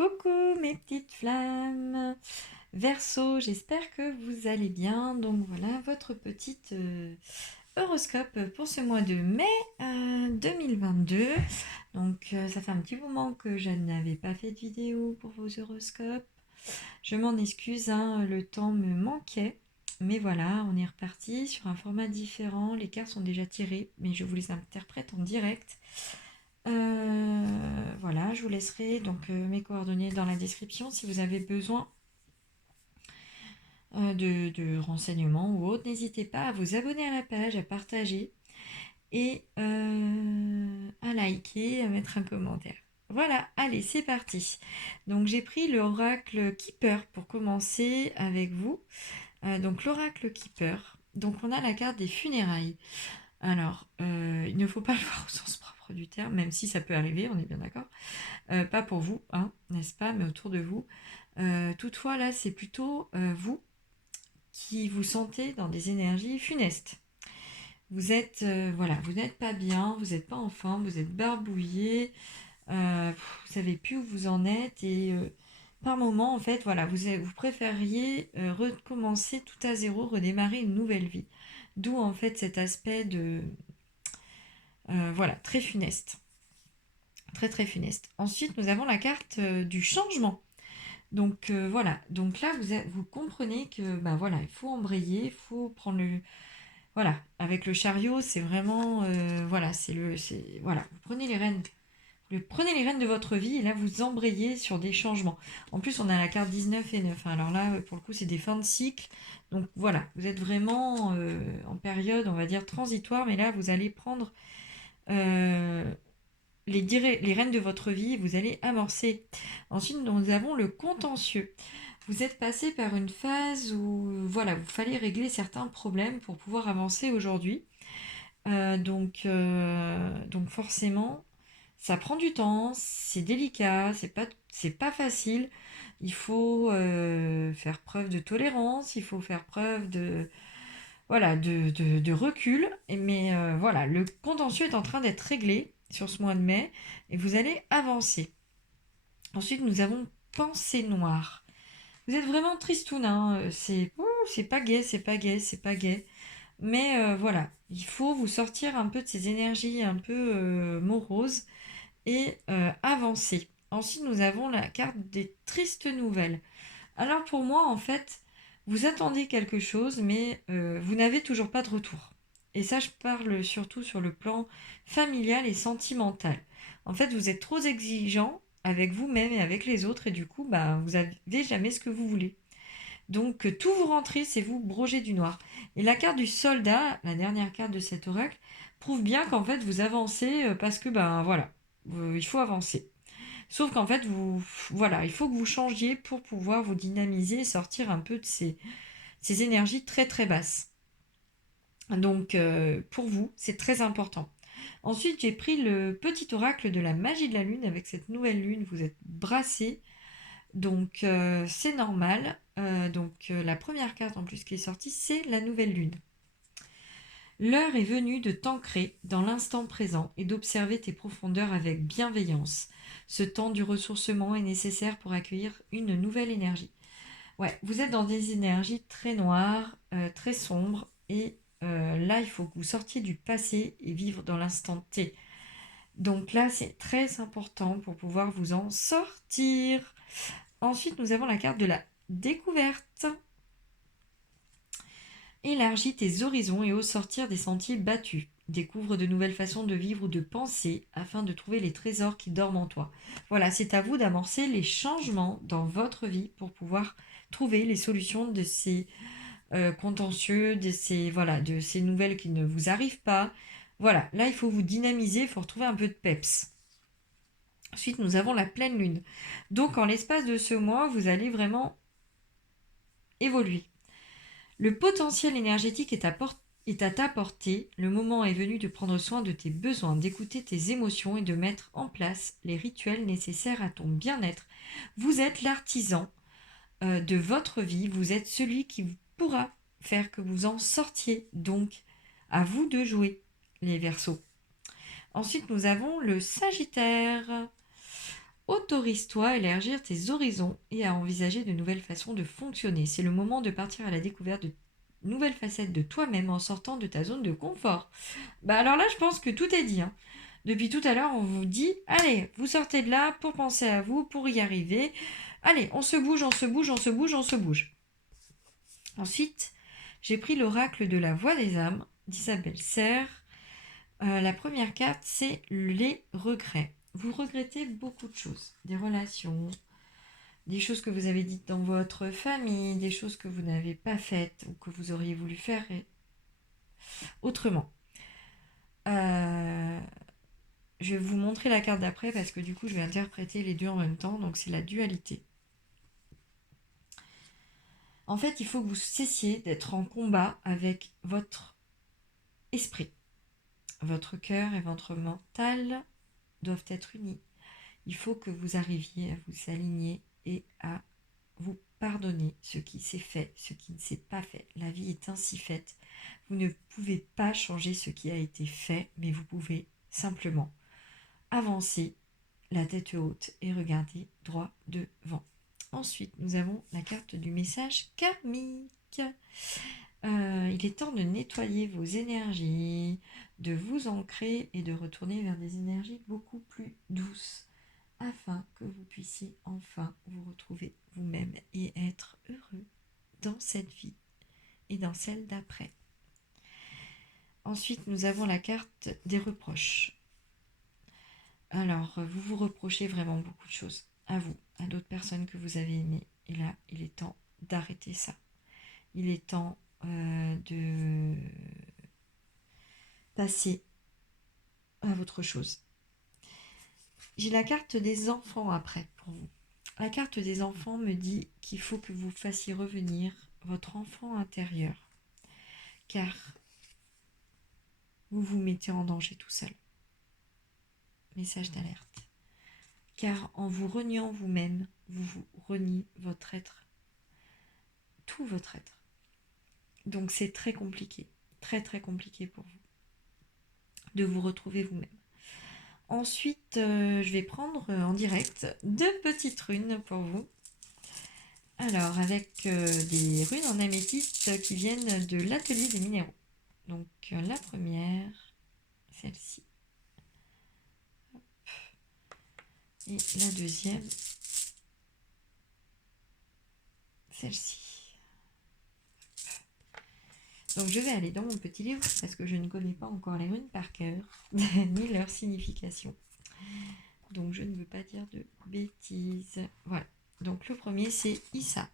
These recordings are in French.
Coucou mes petites flammes, Verseau, j'espère que vous allez bien. Donc voilà votre petite horoscope pour ce mois de mai 2022. Donc ça fait un petit moment que je n'avais pas fait de vidéo pour vos horoscopes. Je m'en excuse, hein, le temps me manquait. Mais voilà, on est reparti sur un format différent. Les cartes sont déjà tirées, mais je vous les interprète en direct. Voilà, je vous laisserai donc mes coordonnées dans la description si vous avez besoin de renseignements ou autres. N'hésitez pas à vous abonner à la page, à partager et à liker, à mettre un commentaire. Voilà, allez, c'est parti. Donc j'ai pris l'oracle Keeper pour commencer avec vous. Donc l'oracle Keeper. Donc on a la carte des funérailles. Alors, il ne faut pas le voir au sens propre du terme, même si ça peut arriver, on est bien d'accord. Pas pour vous, hein, n'est-ce pas, mais autour de vous. Toutefois, là, c'est plutôt vous qui vous sentez dans des énergies funestes. Vous êtes, voilà, vous n'êtes pas bien, vous n'êtes pas en forme, vous êtes barbouillé, vous savez plus où vous en êtes et par moment, en fait, voilà, vous préfériez recommencer tout à zéro, redémarrer une nouvelle vie. D'où en fait cet aspect de, voilà, très funeste. Très très funeste. Ensuite, nous avons la carte du changement. Donc voilà, donc là vous comprenez que ben voilà, il faut embrayer, il faut prendre le voilà, avec le chariot, c'est vraiment voilà, voilà, vous prenez les rênes de votre vie et là vous embrayez sur des changements. En plus, on a la carte 19 et 9. Alors là pour le coup, c'est des fins de cycle. Donc voilà, vous êtes vraiment en période, on va dire transitoire, mais là vous allez prendre euh, les rênes de votre vie, vous allez amorcer. Ensuite, nous avons le contentieux. Vous êtes passé par une phase où voilà, vous fallait régler certains problèmes pour pouvoir avancer aujourd'hui. Donc forcément, ça prend du temps, c'est délicat, c'est pas facile. Il faut faire preuve de tolérance, il faut faire preuve de voilà de recul. Mais voilà, le contentieux est en train d'être réglé sur ce mois de mai et vous allez avancer. Ensuite, nous avons pensée noire. Vous êtes vraiment tristoun, hein. C'est pas gai, c'est pas gai, c'est pas gai. Mais voilà, il faut vous sortir un peu de ces énergies un peu moroses et avancer. Ensuite, nous avons la carte des tristes nouvelles. Alors pour moi, en fait, vous attendez quelque chose, mais vous n'avez toujours pas de retour. Et ça, je parle surtout sur le plan familial et sentimental. En fait, vous êtes trop exigeant avec vous-même et avec les autres, et du coup, bah, vous n'avez jamais ce que vous voulez. Donc, tout vous rentrez, c'est vous brogez du noir. Et la carte du soldat, la dernière carte de cet oracle, prouve bien qu'en fait, vous avancez parce que, ben voilà, il faut avancer. Sauf qu'en fait, voilà, il faut que vous changiez pour pouvoir vous dynamiser et sortir un peu de ces énergies très très basses. Donc, pour vous, c'est très important. Ensuite, j'ai pris le petit oracle de la magie de la lune. Avec cette nouvelle lune, vous êtes brassé. Donc, c'est normal. La première carte en plus qui est sortie, c'est la nouvelle lune. L'heure est venue de t'ancrer dans l'instant présent et d'observer tes profondeurs avec bienveillance. Ce temps du ressourcement est nécessaire pour accueillir une nouvelle énergie. Ouais, vous êtes dans des énergies très noires, très sombres, et là, il faut que vous sortiez du passé et vivre dans l'instant T. Donc là, c'est très important pour pouvoir vous en sortir. Ensuite, nous avons la carte de la découverte. Élargis tes horizons et ose sortir des sentiers battus. Découvre de nouvelles façons de vivre ou de penser afin de trouver les trésors qui dorment en toi. Voilà, c'est à vous d'amorcer les changements dans votre vie pour pouvoir trouver les solutions de ces contentieux, voilà, de ces nouvelles qui ne vous arrivent pas. Voilà, là il faut vous dynamiser, il faut retrouver un peu de peps. Ensuite, nous avons la pleine lune. Donc en l'espace de ce mois, vous allez vraiment évoluer. Le potentiel énergétique est à ta portée. Le moment est venu de prendre soin de tes besoins, d'écouter tes émotions et de mettre en place les rituels nécessaires à ton bien-être. Vous êtes l'artisan de votre vie. Vous êtes celui qui pourra faire que vous en sortiez. Donc, à vous de jouer, les Verseaux. Ensuite, nous avons le Sagittaire. Autorise-toi à élargir tes horizons et à envisager de nouvelles façons de fonctionner. C'est le moment de partir à la découverte de nouvelles facettes de toi-même en sortant de ta zone de confort. Bah alors là, je pense que tout est dit, hein. Depuis tout à l'heure, on vous dit, allez, vous sortez de là pour penser à vous, pour y arriver. Allez, on se bouge, on se bouge, on se bouge, on se bouge. Ensuite, j'ai pris l'oracle de la voix des âmes d'Isabelle Serre. La première carte, c'est les regrets. Vous regrettez beaucoup de choses, des relations, des choses que vous avez dites dans votre famille, des choses que vous n'avez pas faites ou que vous auriez voulu faire autrement. Je vais vous montrer la carte d'après parce que du coup je vais interpréter les deux en même temps, donc c'est la dualité. En fait, il faut que vous cessiez d'être en combat avec votre esprit. Votre cœur et votre mental doivent être unis. Il faut que vous arriviez à vous aligner et à vous pardonner ce qui s'est fait, ce qui ne s'est pas fait. La vie est ainsi faite. Vous ne pouvez pas changer ce qui a été fait, mais vous pouvez simplement avancer la tête haute et regarder droit devant. Ensuite, nous avons la carte du message karmique. Il est temps de nettoyer vos énergies, de vous ancrer et de retourner vers des énergies beaucoup plus douces afin que vous puissiez enfin vous retrouver vous-même et être heureux dans cette vie et dans celle d'après. Ensuite, nous avons la carte des reproches. Alors, vous vous reprochez vraiment beaucoup de choses à vous, à d'autres personnes que vous avez aimées. Et là, il est temps d'arrêter ça. Il est temps de passer à autre chose. J'ai la carte des enfants après pour vous. La carte des enfants me dit qu'il faut que vous fassiez revenir votre enfant intérieur, car vous vous mettez en danger tout seul. Message d'alerte. Car en vous reniant vous-même, vous vous reniez votre être, tout votre être. Donc c'est très compliqué, très très compliqué pour vous de vous retrouver vous-même. Ensuite, je vais prendre en direct 2 petites runes pour vous. Alors, avec des runes en améthyste qui viennent de l'atelier des minéraux. Donc, la première, celle-ci. Et la deuxième, celle-ci. Donc, je vais aller dans mon petit livre parce que je ne connais pas encore les runes par cœur, ni leur signification. Donc, je ne veux pas dire de bêtises. Voilà. Donc, le premier, c'est Issa.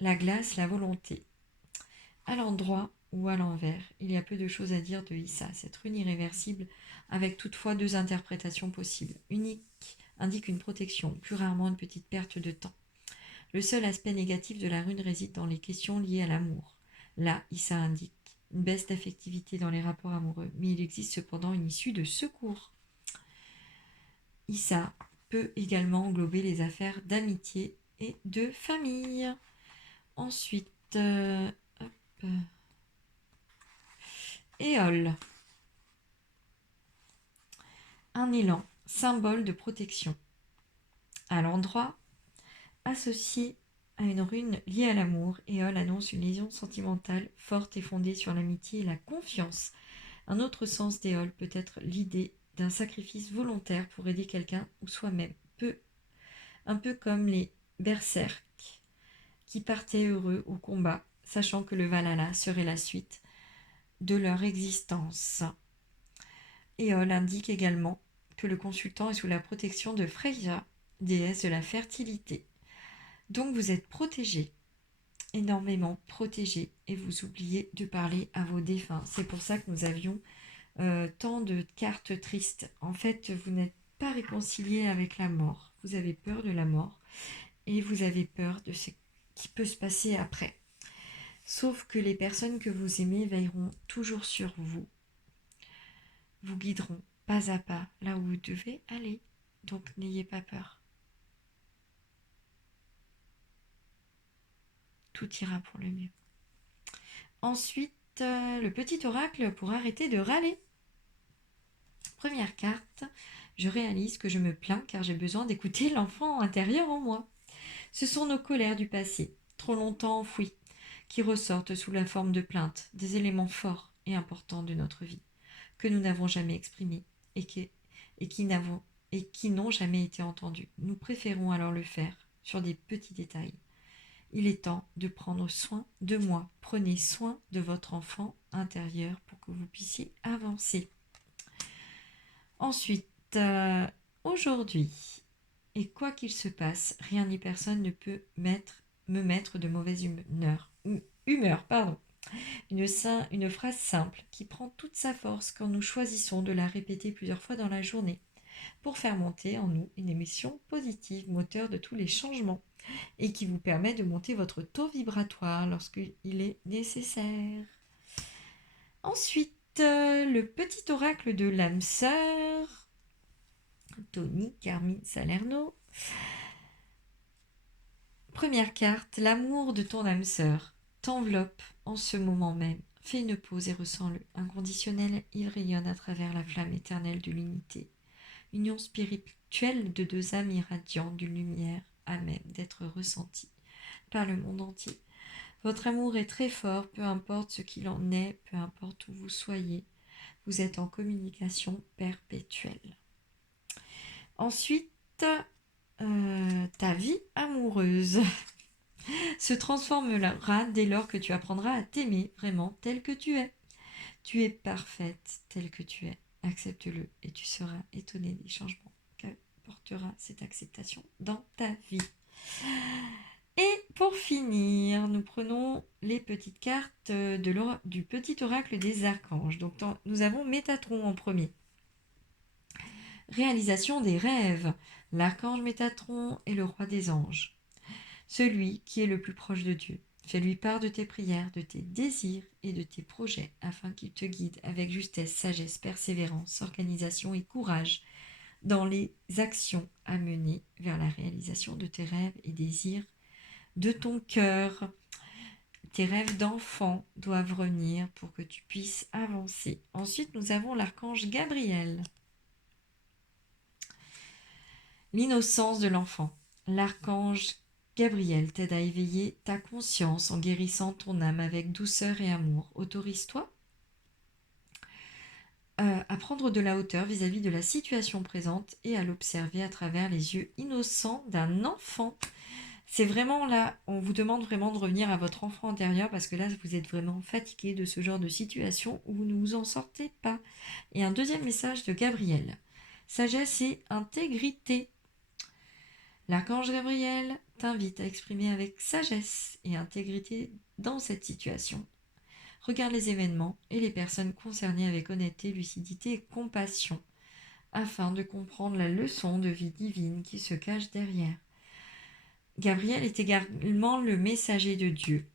La glace, la volonté. À l'endroit ou à l'envers, il y a peu de choses à dire de Issa, cette rune irréversible, avec toutefois 2 interprétations possibles. Unique indique une protection, plus rarement une petite perte de temps. Le seul aspect négatif de la rune réside dans les questions liées à l'amour. Là, Issa indique une baisse d'affectivité dans les rapports amoureux, mais il existe cependant une issue de secours. Issa peut également englober les affaires d'amitié et de famille. Ensuite, Éole. Un élan, symbole de protection. À l'endroit, associé à une rune liée à l'amour, Éole annonce une liaison sentimentale forte et fondée sur l'amitié et la confiance. Un autre sens d'Éole peut être l'idée d'un sacrifice volontaire pour aider quelqu'un ou soi-même, un peu comme les berserks qui partaient heureux au combat, sachant que le Valhalla serait la suite de leur existence. Éole indique également que le consultant est sous la protection de Freyja, déesse de la fertilité. Donc vous êtes protégé, énormément protégé, et vous oubliez de parler à vos défunts. C'est pour ça que nous avions tant de cartes tristes. En fait, vous n'êtes pas réconcilié avec la mort. Vous avez peur de la mort et vous avez peur de ce qui peut se passer après. Sauf que les personnes que vous aimez veilleront toujours sur vous, vous guideront pas à pas là où vous devez aller. Donc n'ayez pas peur. Tout ira pour le mieux. Ensuite, le petit oracle pour arrêter de râler. Première carte, Je réalise que je me plains car j'ai besoin d'écouter l'enfant intérieur en moi. Ce sont nos colères du passé, trop longtemps enfouies, qui ressortent sous la forme de plaintes, des éléments forts et importants de notre vie, que nous n'avons jamais exprimés et qui n'ont jamais été entendus. Nous préférons alors le faire sur des petits détails. Il est temps de prendre soin de moi. Prenez soin de votre enfant intérieur pour que vous puissiez avancer. Ensuite, aujourd'hui, et quoi qu'il se passe, rien ni personne ne peut me mettre de mauvaise humeur. Une phrase simple qui prend toute sa force quand nous choisissons de la répéter plusieurs fois dans la journée pour faire monter en nous une émotion positive, moteur de tous les changements, et qui vous permet de monter votre taux vibratoire lorsqu'il est nécessaire. Ensuite, le petit oracle de l'âme sœur, Tony Carmine Salerno. Première carte, l'amour de ton âme sœur t'enveloppe en ce moment même. Fais une pause et ressens-le. Inconditionnel, il rayonne à travers la flamme éternelle de l'unité. Union spirituelle de deux âmes irradiantes d'une lumière à même d'être ressentie par le monde entier. Votre amour est très fort, peu importe ce qu'il en est, peu importe où vous soyez. Vous êtes en communication perpétuelle. Ensuite, ta vie amoureuse se transformera dès lors que tu apprendras à t'aimer vraiment tel que tu es. Tu es parfaite tel que tu es. Accepte-le et tu seras étonné des changements qu'apportera cette acceptation dans ta vie. Et pour finir, nous prenons les petites cartes du petit oracle des archanges. Donc nous avons Métatron en premier. Réalisation des rêves. L'archange Métatron est le roi des anges. Celui qui est le plus proche de Dieu. Fais-lui part de tes prières, de tes désirs et de tes projets afin qu'il te guide avec justesse, sagesse, persévérance, organisation et courage dans les actions à mener vers la réalisation de tes rêves et désirs de ton cœur. Tes rêves d'enfant doivent revenir pour que tu puisses avancer. Ensuite, nous avons l'archange Gabriel. L'innocence de l'enfant. L'archange Gabriel t'aide à éveiller ta conscience en guérissant ton âme avec douceur et amour. Autorise-toi à prendre de la hauteur vis-à-vis de la situation présente et à l'observer à travers les yeux innocents d'un enfant. C'est vraiment là, on vous demande vraiment de revenir à votre enfant intérieur parce que là, vous êtes vraiment fatigué de ce genre de situation où vous ne vous en sortez pas. Et un deuxième message de Gabriel. Sagesse et intégrité. L'archange Gabriel t'invite à exprimer avec sagesse et intégrité dans cette situation. Regarde les événements et les personnes concernées avec honnêteté, lucidité et compassion, afin de comprendre la leçon de vie divine qui se cache derrière. Gabriel est également le messager de Dieu.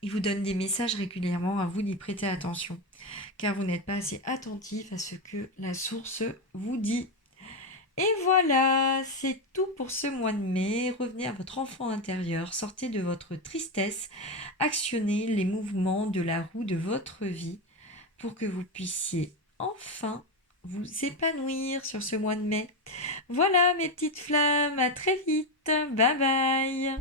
Il vous donne des messages régulièrement, à vous d'y prêter attention, car vous n'êtes pas assez attentif à ce que la source vous dit. Et voilà, c'est tout pour ce mois de mai. Revenez à votre enfant intérieur, sortez de votre tristesse, actionnez les mouvements de la roue de votre vie pour que vous puissiez enfin vous épanouir sur ce mois de mai. Voilà mes petites flammes, à très vite, bye bye.